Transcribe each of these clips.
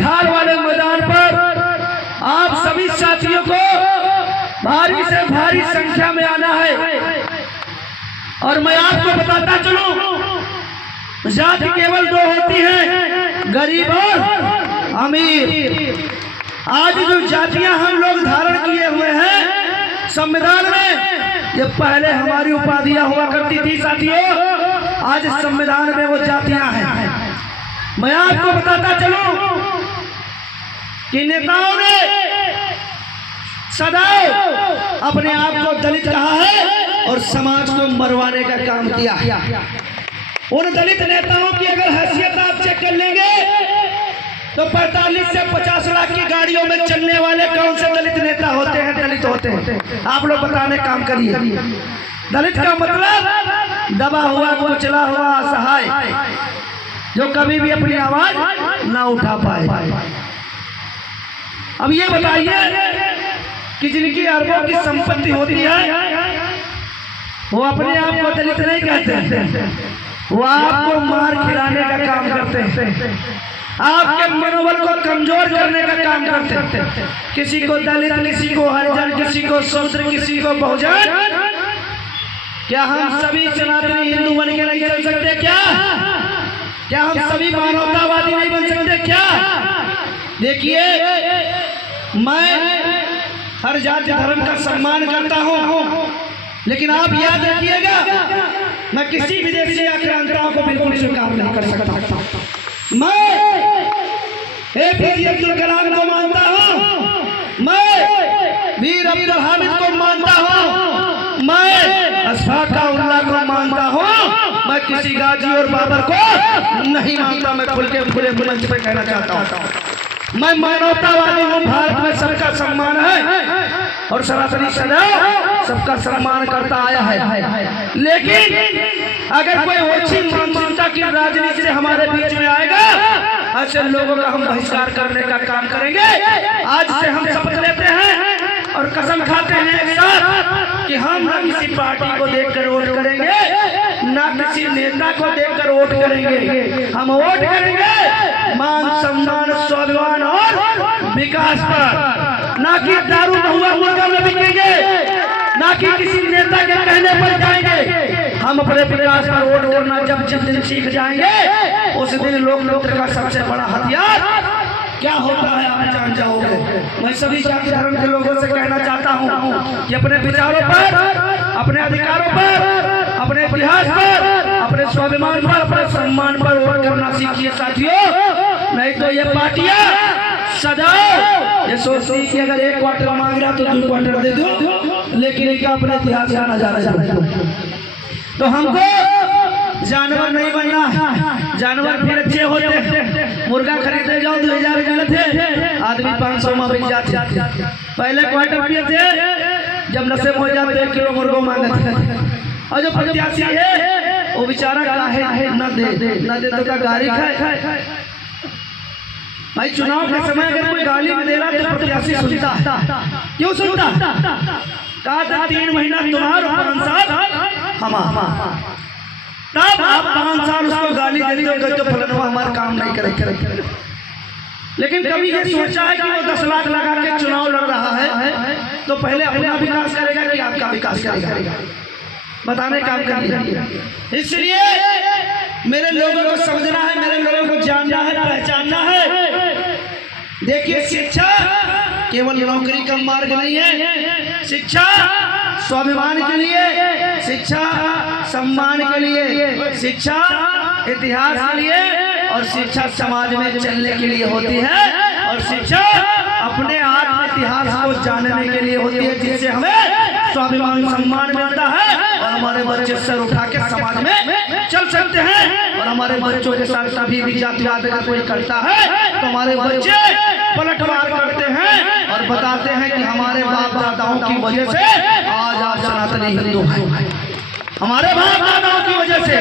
धार वाले मैदान पर आप सभी साथियों को भारी से भारी संख्या में आना है। और मैं आपको बताता चलूं, जाति केवल दो होती है, गरीब और अमीर। आज जो जातियां हम लोग धारण किए हुए हैं संविधान में, ये पहले हमारी उपाधियां हुआ करती थी साथियों, आज संविधान में वो जातियां हैं। मैं आपको बताता चलूं कि नेताओं ने सदैव अपने आप को दलित कहा है और समाज को मरवाने का काम किया है। उन दलित नेताओं की अगर हैसियत आप चेक कर लेंगे तो 45 से 50 लाख की गाड़ियों में चलने वाले कौन से दलित नेता होते हैं, दलित होते हैं? आप लोग बताने काम करिए। दलित का मतलब दबा हुआ, कुचला हुआ, असहाय, जो कभी भी अपनी आवाज ना उठा पाए। अब ये बताइए कि जिनकी अरबों की संपत्ति होती है वो अपने आप को दलित नहीं कहते, वो आपको मार खिलाने का काम करते हैं, आपके मनोबल को कमजोर करने का काम करते हैं। किसी को दलित, किसी को हरिजन, किसी को शूद्र, किसी को बहुजन। क्या हम सभी सनातनी हिंदू बन के नहीं चल सकते? क्या हम सभी मानवतावादी नहीं बन सकते? क्या देखिए, मैं हर जाति धर्म का सम्मान करता हूँ, लेकिन आप याद रखिएगा, मैं किसी विदेशी आक्रांताओं को बिल्कुल स्वीकार नहीं कर सकता। मैं APJ अब्दुल कलाम को मानता हूँ, मैं वीर अब्दुल हामिद को मानता हूँ, मैं अशफाक़उल्लाह को मानता हूँ, मैं किसी गाजी और बाबर को नहीं मानता। मैं खुल के खुले मंच पे कहना चाहता हूँ, मैं मानवतावादी हूँ। भारत में सबका सम्मान है और सनातनी सदैव सबका सम्मान करता आया है। लेकिन अगर कोई ओछी मानसिकता की राजनीति से हमारे बीच में आएगा, ऐसे लोगों का हम बहिष्कार करने का काम करेंगे। आज से हम शपथ लेते हैं और कसम खाते हैं एक साथ कि हम न किसी पार्टी को देखकर वोट करेंगे, न किसी नेता को देखकर वोट करेंगे। हम वोट करेंगे मान सम्मान, स्वाभिमान और विकास पर, ना कि दारू महुआ मुर्गा में बिकेंगे, ना कि किसी नेता के कहने पर जाएंगे। हम अपने विकास पर वोट करना जब जिस दिन सीख जाएंगे, उस दिन लोकतंत्र का सबसे बड़ा हथियार क्या होता है आप जान जाओगे। मैं सभी जाति धर्म के लोगों से कहना चाहता हूँ कि अपने विचारों पर, अपने अधिकारों पर, अपने इतिहास पर, अपने स्वाभिमान पर, अपने सम्मान पर वोट करना सीखिए साथियों। नहीं तो ये पार्टियां सदैव ये सोचती कि अगर 1 क्वार्टर मांग रहा तो 2 क्वार्टर दे दो, लेकिन इनका अपने इतिहास का नजारा जाना। तो हमको जानवर नहीं बनना है, जानवर फिर अच्छे होते हैं। मुर्गा खरीदने जाओ 2000 गलत है, आदमी 500 में बिक जाते। पहले क्वार्टर पिए थे, जब नशे हो जाते 1 किलो मुर्गो मांगते थे। और जो प्रत्याशी है वो बेचारा काहे न दे तो का गाली खाए। भाई चुनाव के समय अगर कोई गाली में दे रहा तो प्रत्याशी सुनता, क्यों सुनता? कहा था 3 महीना तुम्हारा 5 साल हमारा, तब आप 5 साल उसको गाली दे दोगे तो फलनवा हमारा काम नहीं करेगा। लेकिन कभी ये सोचा है कि वो 10 लाख लगा के चुनाव लड़ रहा है तो पहले अपना विकास करेगा कि आपका विकास करेगा? बताने काम करिए। इसलिए मेरे लोगों को समझना है, मेरे लोगों को जानना है, पहचानना है। देखिए, शिक्षा केवल नौकरी का मार्ग नहीं है, शिक्षा स्वाभिमान के लिए, शिक्षा सम्मान के लिए, शिक्षा इतिहास के लिए और शिक्षा समाज में चलने के लिए होती है। और शिक्षा अपने आत्म इतिहास को जानने के लिए होती है, जिससे हमें स्वाभिमान सम्मान मिलता है और हमारे बच्चे सर उठा के समाज में चल सकते हैं। और हमारे बच्चों के साथ कभी भी जातिवाद अगर कोई करता है तो हमारे बच्चे पलटवार करते हैं और बताते हैं कि हमारे बाप दादाओं की वजह से आज आप सनातनी हिंदू हैं, हमारे बाप दादाओं की वजह से।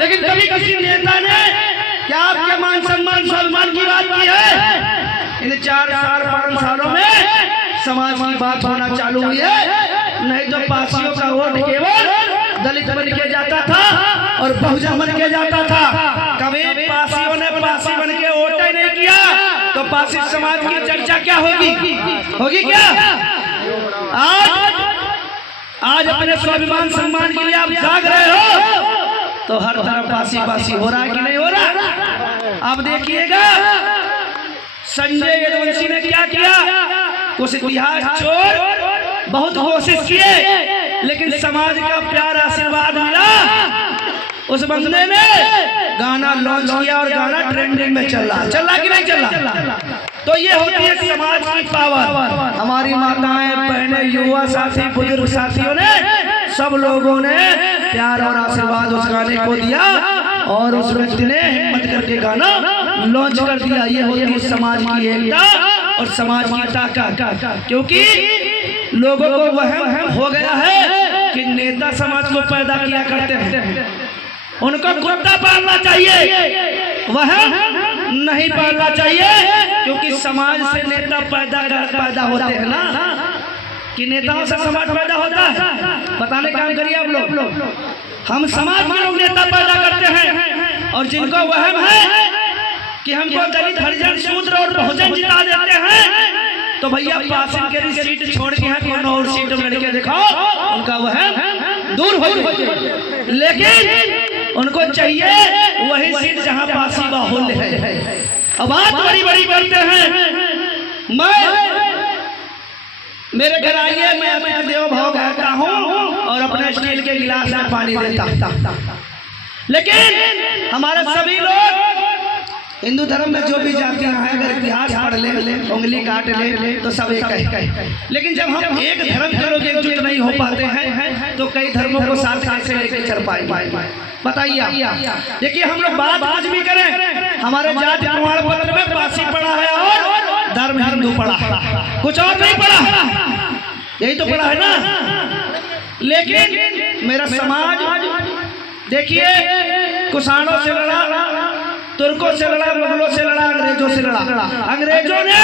लेकिन कभी किसी नेता ने क्या आपके मान सम्मान स्वाभिमान की बात की है? इन 4 साल 5 सालों में समाज की बात होना चालू हुई है। नहीं तो पासियों का वोट केवल दलित बन के जाता था और बहुजन बन के जाता था। कभी पासियों ने पासी बन के वोट ही नहीं पासी समाज की चर्चा क्या होगी? होगी क्या? आज अपने स्वाभिमान सम्मान के लिए आप जाग रहे हो तो हर तरफ पासी पासी हो रहा है कि नहीं हो रहा? आप देखिएगा संजय यदुवंशी ने क्या किया। कुछ इतिहास चोर बहुत कोशिश किए लेकिन समाज का प्यार आशीर्वाद मिला। उस बंदे ने गाना लॉन्च किया और गाना ट्रेंडिंग में चल रहा कि नहीं चल रहा? तो ये होती है समाज की पावर। हमारी माताएं, बहनें, युवा साथी, बुजुर्ग साथियों ने, सब लोगों ने प्यार और आशीर्वाद उस गाने को दिया और उस व्यक्ति ने हिम्मत करके गाना लॉन्च कर दिया। ये होती है समाज की एकता और समाज की ताकत। क्योंकि लोगों को वहम हो गया है कि नेता समाज को पैदा किया करते हैं, उनको कुत्ता पालना चाहिए, वह नहीं पालना चाहिए। क्योंकि समाज से नेता पैदा होते हैं ना, कि नेताओं से समाज पैदा होता है। बताने काम करिए आप लोग। हम समाज के लोग नेता पैदा करते हैं और जिनको वहम है कि हमको दलित, हरिजन, शूद्र और बहुजन जिता देते हैं तो भैया पासिंग के सीट छोड़ के यहाँ कोनो और सीट में लड़के दिखाओ, उनका वहम दूर हो जाए। लेकिन उनको चाहिए वही सीट जहाँ पासी बाहुल्य है। अब बात बड़ी बड़ी करते हैं। मैं मेरे घर आइए, मैं अपने देव भाव कहता हूँ और अपने स्टील के गिलास में पानी देता। लेकिन हमारे सभी लोग हिंदू धर्म में जो भी जातियां हैं, अगर इतिहास पढ़ ले, उंगली काट ले तो सब एक है। लेकिन जब हम एक धर्म के लोग एकजुट नहीं हो पाते हैं तो कई धर्मों को साथ कैसे लेके चल पाएंगे? बताइए। देखिए हम लोग बात कुछ भी करें, हमारे जाति प्रमाण पत्र में पासी पढ़ा है और धर्म हिंदू पढ़ा, कुछ और नहीं पढ़ा, यही तो पढ़ा है ना। लेकिन मेरा समाज देखिए कुषाणों से लड़ा, तुर्कों से लड़ा, मुगलों से लड़ा, अंग्रेजों से लड़ा। अंग्रेजों ने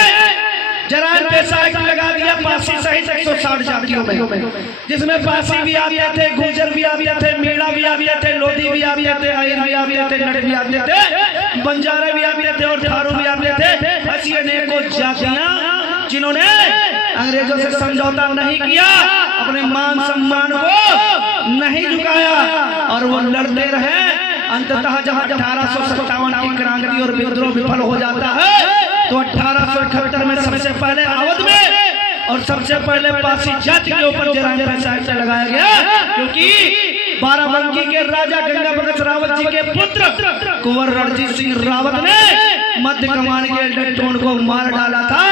जराइम पेशा एक्ट लगा दिया पासी सहित 160 जातियों में, जिसमें पासी भी आते थे, गुर्जर भी आते थे, मीणा भी आते थे, लोधी भी आते थे, आयर भी आते थे, नट भी आते थे, बंजारे भी आते थे और थारू भी आते थे। ऐसी अनेकों जातियां जिन्होंने अंग्रेजों से समझौता नहीं किया, अपने मान सम्मान को नहीं झुकाया और वो लड़ते रहे। अंततः जब 1857 की क्रांति और विद्रोह विफल हो जाता है तो 1878 में सबसे पहले अवध में और सबसे पहले पासी जाति के ऊपर जराइम पेशा एक्ट लगाया गया। क्योंकि बाराबंकी के राजा गंगा प्रकाश रावत जी के पुत्र कुंवर रणजीत सिंह रावत ने मध्य कमान के एल्डरटोन को मार डाला था,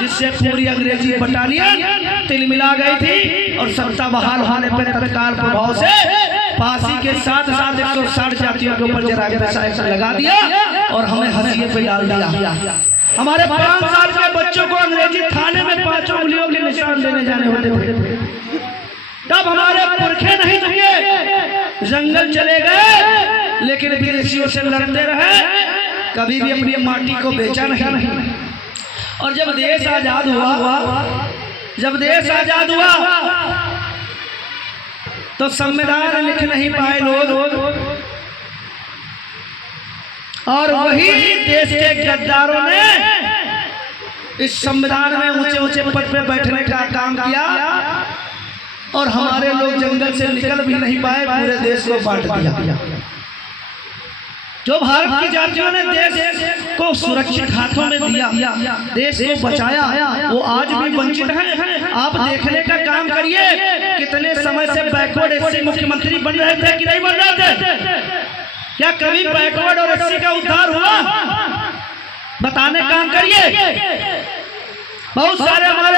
जिससे पूरी अंग्रेजी बटालियन तिलमिला गई थी और सत्ता बहाल होने पर तत्काल प्रभाव से फांसी के साथ साथ 160 जातियों के ऊपर जराइम पेशा एक्ट लगा दिया और हमें हंसिए पे डाल दिया। हमारे 5 साल के बच्चों को अंग्रेजी थाने में 5 उंगलियों के निशान देने जाने होते थे। तब हमारे पुरखे नहीं थे, जंगल चले गए लेकिन विदेशियों से लड़ते रहे, कभी भी अपनी माटी को बेचा नहीं। और जब देश आजाद हुआ तो संविधान लिख नहीं पाए लोग, और वही देश के गद्दारों ने इस संविधान में ऊंचे ऊंचे पद पे बैठने का काम किया और हमारे लोग जंगल से निकल भी नहीं पाए, पूरे देश को बांट दिया। जो भारत की जातियों ने देश को सुरक्षित हाथों में दिया, देश को बचाया, वो आज भी वंचित हैं। आप देखने का काम करिए, कितने समय से बैकवर्ड एससी मुख्यमंत्री बन रहे थे कि नहीं बन रहे थे? क्या कभी बैकवर्ड और एससी का उद्धार हुआ? बताने काम करिए। बहुत सारे हमारे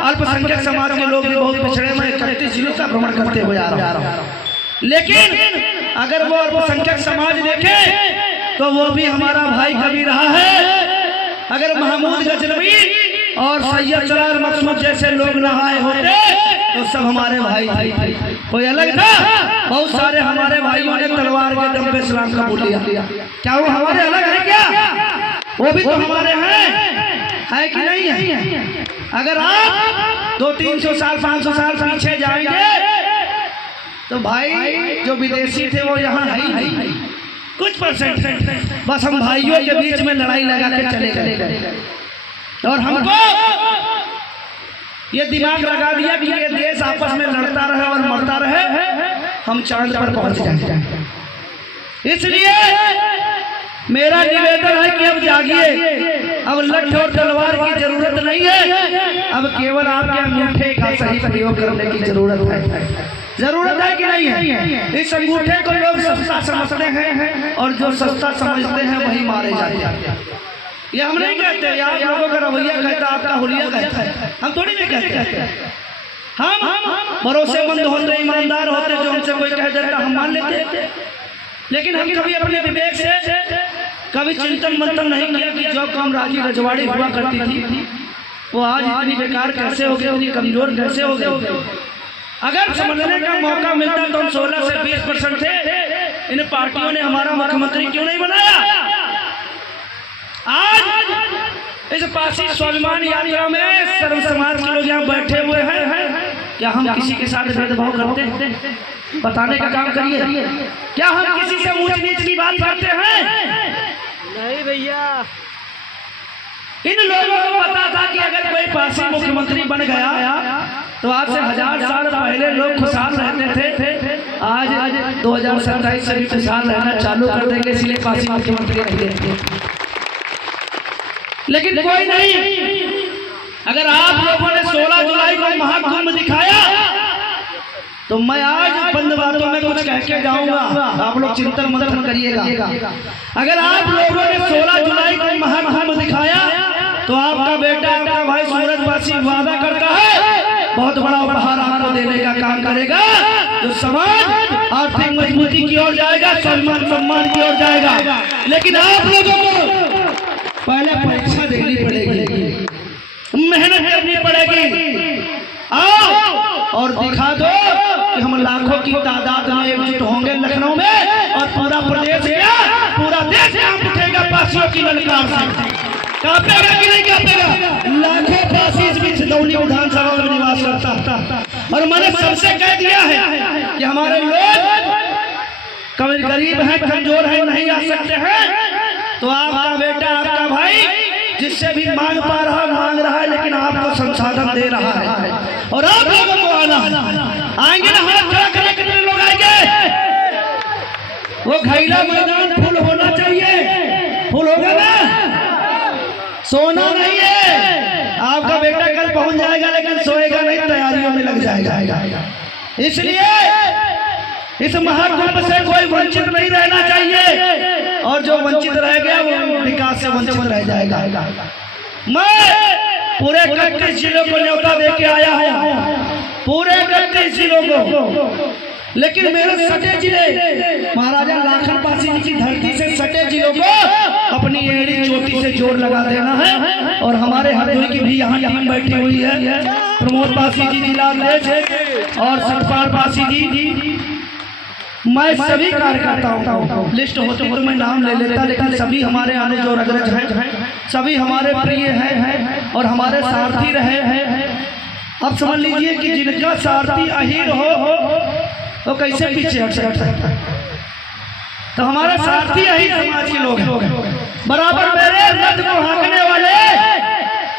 अल्पसंख्यक समाज के लोग भी बहुत पिछड़े में 31 जिलों का भ्रमण करते हुए आ रहा हूं। लेकिन अगर वो अल्पसंख्यक समाज देखे तो वो भी हमारा भाई कभी रहा है। अगर महमूद गजनवी और सैयद सरार मकसूद जैसे लोग नहाए होते तो सब हमारे भाई थे, कोई अलग था? बहुत सारे हमारे भाइयों ने तलवार के दम पे इस्लाम कबूल किया। क्या वो हमारे अलग है क्या? वो भी तो हमारे हैं कि नहीं है? अगर आप 200-300 साल 500 साल पीछे जाएंगे तो भाई जो विदेशी थे वो यहाँ है ही नहीं। कुछ परसेंट, बस हम भाइयों के बीच में लड़ाई लगा के चले गए और हमको ये दिमाग लगा दिया कि ये देश आपस में लड़ता रहे और मरता रहे, हम चांद पर पहुंच जाएं। इसलिए मेरा निवेदन है कि अब जागिए, अब लठ और तलवार की जरूरत नहीं है, अब केवल आपके अंगूठे का सही प्रयोग करने की जरूरत है। जरूरत है कि नहीं है? इस अंगूठे को लोग सस्ता समझते हैं और जो सस्ता समझते हैं वही मारे जाते हैं। ये हम नहीं कहते, आप लोगों का रवैया कहता, आपका हुलिया कहता है, हम थोड़ी नहीं कहते। हम भरोसेमंद होते, ईमानदार होते, जो हमसे कोई कह देता हम मान लेते। लेकिन हम कभी अपने विवेक से कभी चिंतन मंथन नहीं किया कि जो काम राजी रजवाड़ी हुआ करती थी वो आज इतनी बेकार कैसे हो गई, इतनी कमजोर कैसे हो गई। अगर समझने का मौका मिलता तो हम 16 से 20% थे, इन पार्टियों ने हमारा मुख्यमंत्री क्यों नहीं बनाया। आज इस पासी स्वाभिमान यात्रा में सर्व समाज के लोग यहाँ बैठे हुए हैं, क्या हम किसी के साथ भेदभाव करते हैं? बताने का काम करिए। क्या हम किसी से ऊंच नीच की बात करते हैं? नहीं भैया। इन लोगों को पता था कि अगर कोई पासी मुख्यमंत्री बन गया तो आज से 1000 साल पहले लोग खुशहाल रहते थे, आज 2027 से भी खुशहाल रहना चालू कर देंगे, इसलिए पासी मुख्यमंत्री रहेंगे। लेकिन कोई नहीं। अगर आप लोगों ने 16 जुलाई को महाकुंभ दिखाया तो मैं आज बंद बातों में कुछ कह के जाऊंगा, आप लोग चिंतन मंथन करिएगा। अगर आप लोगों ने 16 जुलाई को महाकुंभ दिखाया तो आपका बेटा, आपका भाई सूरजवासी वादा करता है बहुत बड़ा उपहार आपको देने का काम करेगा, जो समाज आर्थिक मजबूती की ओर जाएगा, सम्मान की ओर जाएगा। लेकिन आप लोगों को पहले परीक्षा देनी पड़ेगी, मेहनत करनी पड़ेगी। आओ और दिखा दो कि हम लाखों की तादाद में एकजुट होंगे लखनऊ में, और पूरा प्रदेश क्या, पूरा देश कांप उठेगा पासियों की ललकार से। कांपेगा कि नहीं कांपेगा? लाखों पासी इस बीच दौली विधानसभा में निवास करता, और मैंने सबसे कह दिया है कि हमारे लोग कभी गरीब हैं, कमजोर हैं, नहीं आ सकते हैं, तो आपका बेटा, आपका भाई जिससे भी मांग पा रहा मांग रहा है, लेकिन आपको संसाधन दे रहा है और आप लोगों को आना आएंगे ना, हाथ खड़ा करें, कितने लोग आएंगे? वो घैला मैदान फुल होना चाहिए, फुल होगा ना, सोना नहीं है। आपका बेटा कल पहुंच जाएगा लेकिन सोएगा नहीं, तैयारियों में लग जाएगा। इसलिए इस महाकुंभ से कोई वंचित नहीं रहना चाहिए, और जो वंचित रह गया वो विकास से वंचित रह जाएगा। मैं पूरे 31 जिलों को न्योता दे के आया हूँ, पूरे 31 जिलों को, लेकिन मेरे सटे जिले महाराजा लाखन पासी जी की धरती से सटे जिलों को अपनी एड़ी चोटी से जोर लगा देना है। और हमारे हरदोई की भी यहाँ टीम बैठी हुई है, प्रमोद पासी जी, जिला अध्यक्ष, और सतपाल पासी जी। मैं सभी कार्यकर्ताओं का लिस्ट होती तो मैं नाम ले लेता, लेकिन सभी हमारे अनुज और अग्रज हैं, सभी हमारे प्रिय हैं और हमारे सारथी रहे हैं। अब समझ लीजिए कि जिनका सारथी अहीर हो तो कैसे पीछे हट सकता है? तो हमारा सारथी अहीर समाज के लोग हैं। बराबर मेरे रथ को हाँकने वाले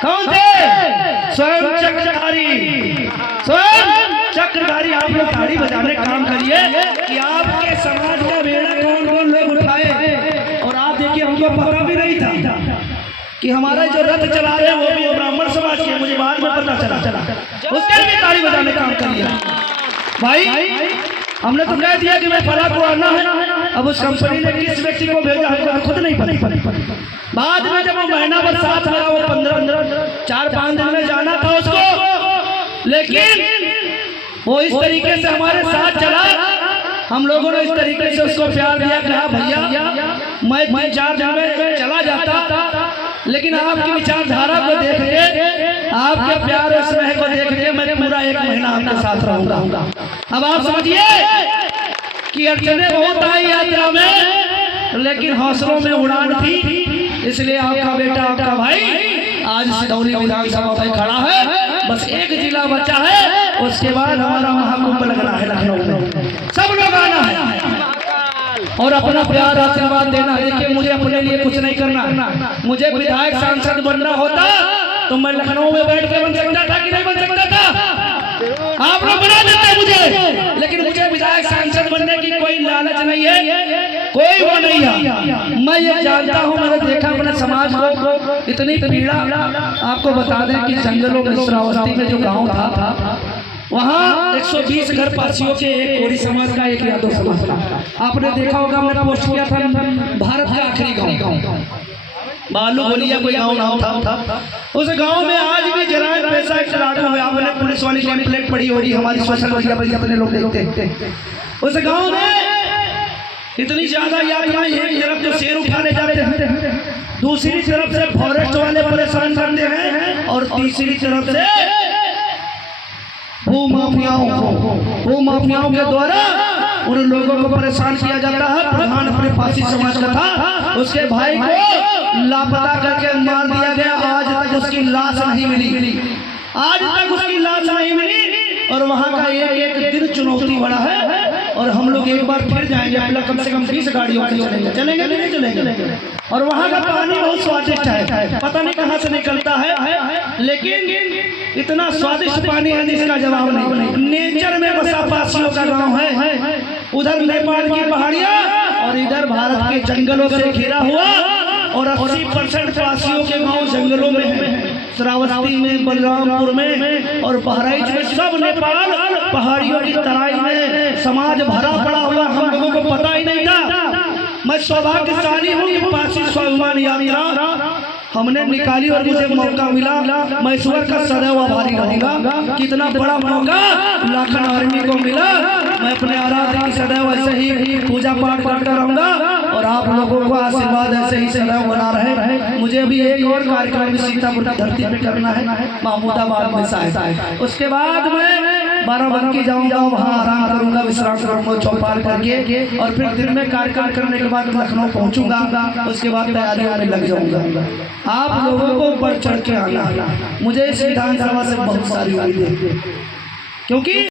कौन थे? स्वयं चक्रधारी, स्वयं चक्रधारी। आप लोग ताली बजाने का काम करिए कि आपके समाज का बेड़ा कौन कौन लोग उठाए। और आप देखिए, हमको पता भी नहीं था कि हमारा जो रथ चला रहे हैं वो भी ब्राह्मण समाज के, मुझे बाद में पता चला। उसके लिए ताली बजाने का काम करिए भाई। हमने तो कह दिया कि मैं फला को आना है, अब उस कंपनी ने किस व्यक्ति को भेजा हमको खुद नहीं पता। बाद में जब वो महीना भर साथ रहा, वो 4-5 दिन में जाना था उसको, लेकिन वो इस तरीके से हमारे साथ चला। हम लोगों ने इस तरीके से उसको प्यार दिया, कहा भैया मैं 3-4 दिन में चला जाता, लेकिन आपकी विचारधारा को देख के, आपके प्यार और स्नेह को देख के मैं पूरा 1 महीना आपके साथ रहूंगा। अब आप समझिए कि अड़चने बहुत आई यात्रा में, लेकिन हौसलों में उड़ान थी। इसलिए आपका बेटा, आपका भाई आज सिदौली विधानसभा में खड़ा है। बस 1 जिला बचा है, उसके बाद हमारा महाकुंभ लगना है लखनऊ में, सब लोग आना है। और अपना प्यार आशीर्वाद देना। देखिए मुझे अपने लिए कुछ नहीं करना, मुझे विधायक सांसद बनना होता तो मैं लखनऊ में बैठ के बन सकता था कि नहीं बन सकता था? आप लोग बना देते मुझे, लेकिन मुझे विधायक सांसद बनने की कोई लालच नहीं है, कोई वो नहीं है। मैं ये जानता हूँ, मैंने देखा अपने समाज को इतनी पीड़ा। आपको बता दें कि जंगलों में श्रावस्ती में जो गांव था वहाँ 120 घर पासियों के एक कोरी समाज का, एक यादव समाज का। आपने देखा होगा, मैंने पोस्ट किया था भारत का आखिरी गाँव बालू बोलिया कोई गाँव नाम था। उस गांव में आज भी जरायम पैसा लागू है। आपने पुलिस वाली नेम प्लेट पड़ी होगी, हमारी सोशल मीडिया पर अपने लोग देखते हैं। उस गांव में इतनी ज्यादा यातना, एक तरफ जो शेर उठाने जाते हैं, दूसरी तरफ से फॉरेस्ट वाले परेशान करते हैं, और तीसरी तरफ से भूमाफियाओं के द्वारा उन लोगों को परेशान किया जाता है। प्रधान अपने पासी समाज का था, उसके भाई को लापता करके मार दिया गया। आज तक उसकी लाश नहीं मिली, आज तक उसकी लाश नहीं मिली। और वहाँ का एक एक दिन चुनौती बड़ा है। और हम लोग एक बार फिर जाएंगे, अपना कम से कम 20 गाड़ियों से चलेंगे कि नहीं चलेंगे। और वहाँ का पानी बहुत स्वादिष्ट है, पता नहीं कहाँ से निकलता है, लेकिन इतना स्वादिष्ट पानी है जिसका जवाब नहीं। नेचर में बसा पासियों का गांव है, उधर नेपाल की पहाड़ियाँ और इधर भारत के जंगलों से घिरा हुआ। और 80% पासियों के गांव जंगलों में है, श्रावस्ती में, बलरामपुर में और बहराइच में, सब नेपाल पहाड़ियों की तराई में समाज भरा पड़ा हुआ। हम लोगों को पता ही नहीं था। मैं सौभाग्यशाली हूँ कि पासी स्वाभिमान यात्रा हमने निकाली और मुझे मौका मिला। मैं ईश्वर का सदैव आभारी रहूंगा। कितना बड़ा मौका लाखन आर्मी को मिला। मैं अपने आराध्य की सदैव ऐसे ही पूजा पाठ करता रहूंगा और आप लोगों को आशीर्वाद ऐसे ही सदैव बना रहे। मुझे अभी एक और कार्यक्रम भी सीतापुर की धरती पे करना है, महमूदाबाद में शायद। उसके बाद मैं बाराबंकी जाऊंगा, वहाँ आराम करूंगा, विश्राम करूंगा चौपाल करके, और फिर दिन में कार्यक्रम करने के बाद लखनऊ पहुंचूंगा। उसके बाद तैयारियों में लग जाऊंगा। आप लोगों को बढ़ चढ़ के आना। मुझे इस विधानसभा से बहुत सारी उम्मीदें, क्योंकि